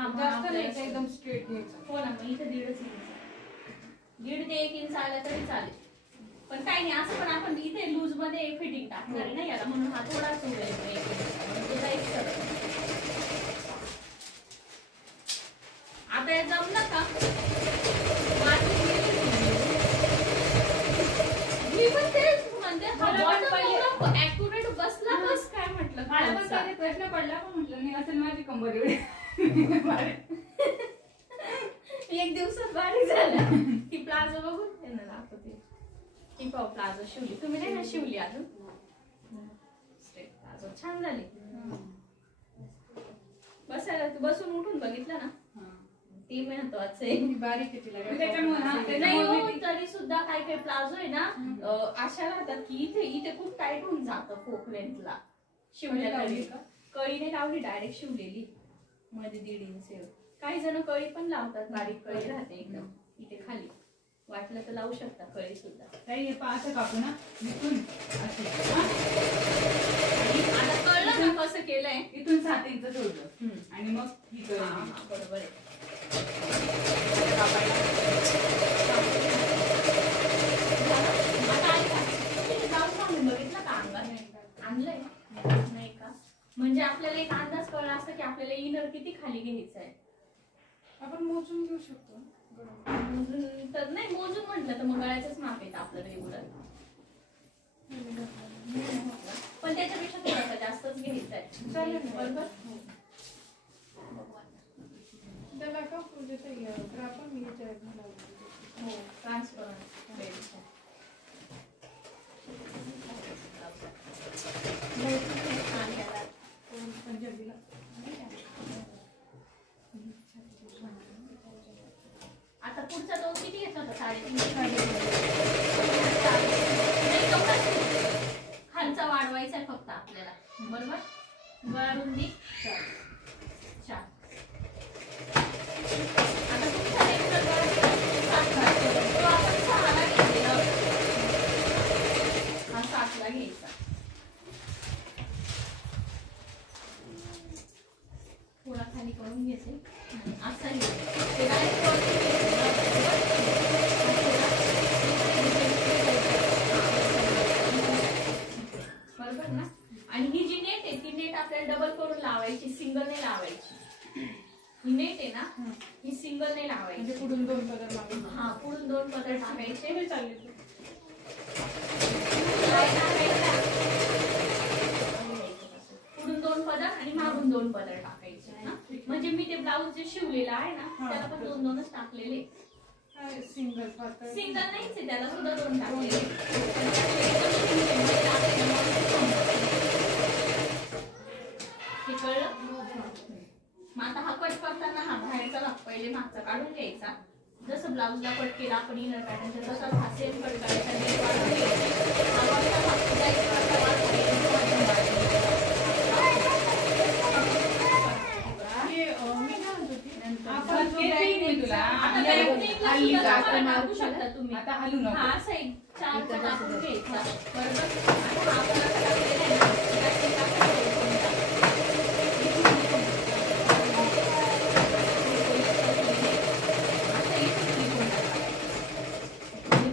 जास्त नाही एकदम स्ट्रेट घ्यायचं. हो ना, मग इथे 1.5 इंच, 1.5 ते 1 इंच आला तरी चालेल. पण काही नाही, असं पण आपण इथे लूज मध्ये फिटिंग टाकणार आहे ना याला, म्हणून हा थोडाच उभे आता हे जमलं का? मी पण तेच म्हणते, ऍक्युरेट बसला बस काय म्हटलं. मला पण काही प्रश्न पडला, पण म्हटलं नाही असेल माझी कंबर एवढी. एक दिवसात बारीक झाला. ती प्लाझो बघून त्यांना दाखवते. ती पाव प्लाझो शिवली, तुम्ही नाही ना शिवली अजून. स्ट्रेट प्लाझो छान झाली. बसायला बसून उठून बघितलं ना, ती महत्वाचं आहे. बारीक नाही हो, तरी सुद्धा काही काही प्लाझो आहे ना अशा राहतात की इथे इथे खूप टाईट होऊन जातं फोक लेंथला. शिवल्या कळीने लावली, डायरेक्ट शिवलेली मध्ये 1.5 इंच. काही जण कळी पण लावतात, बारीक कळी राहते एकदम इथे खाली. वाटलं तर लावू शकता कळी सुद्धा. काही असं कापू ना इथून, आता कळलं ना कसं केलंय. इथून 7 इंच ठेवलं आणि मग ही कळी. बरोबर आहे. बघितलं का अंगात आणलंय नाही का? म्हणजे आपल्याला एक अंदाज कळला असता की आपल्याला इनर किती खाली घ्यायचं आहे. आपण मोजून घेऊ शकतो. तर नाही मोजून म्हटलं तर मग गळ्याचंच माप येतं आपलं रेग्युलर. पण त्याच्यापेक्षा थोडासा जास्तच घ्यायचा आहे. चालेल बरोबर. त्याला का आपण हो ट्रान्सपरंट पंजाबीला आता पुढचा तो किती घेतला होता? 3.5. खालचा वाढवायचा आहे फक्त आपल्याला, बरोबर. गळा रुंदी 4. आता तुमचा रेग्युलर गळा तो आपण 6ला घेतलेला, हा 7ला घ्यायचा. थोडा खाली करून घ्यायचे असा बरोबर ना. आणि ही जी नेट आहे ती नेट आपल्याला डबल करून लावायची, सिंगल नाही लावायची. ही नेट आहे ना, ही सिंगल नाही लावायची. म्हणजे पुढून 2 पदर लावायचे. हा, पुढून 2 पदर टाकायचे. चालेल. पुढून 2 पदर आणि मागून 2 पदर टाकायचे ना. म्हणजे मी ते ब्लाऊज जे शिवलेलं आहे ना त्याला पण 2-2च टाकलेले. सिंगल नाहीच आहे, त्याला सुद्धा 2 टाकलेले. हे कळलं. मग आता हा कट करताना हा बाहेरचा भाग पहिले मागचा काढून घ्यायचा. जसं ब्लाऊजला कट केला आपण इनर पॅटर्नचा तसाच हा सेम कट करायचा. तुम्ही आता हलू नका. हा साईड 4 टाकून घ्यायचा, बरोबर.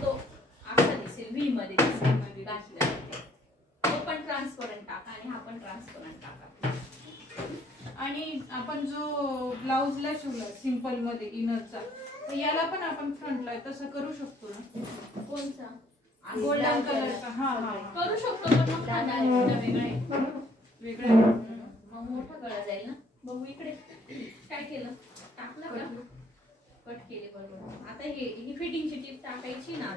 तो असा दिसेल, व्ही मध्ये दिसेल घातला. तो पण ट्रान्सपरंट टाका आणि हा पण ट्रान्सपरंट टाका. आणि आपण जो ब्लाऊजला शिवला सिंपल मध्ये इनरचा, याला पण आपण फ्रंटला तसं करू शकतो ना. कोणचा? गोल्डन कलरचा. हा करू शकतो, पण मग वेगळा मग मोठा गळा जाईल ना. बघू इकडे काय केलं, टाकलं का? कट केले बरोबर. आता ही फिटिंगची टीप टाकायची ना.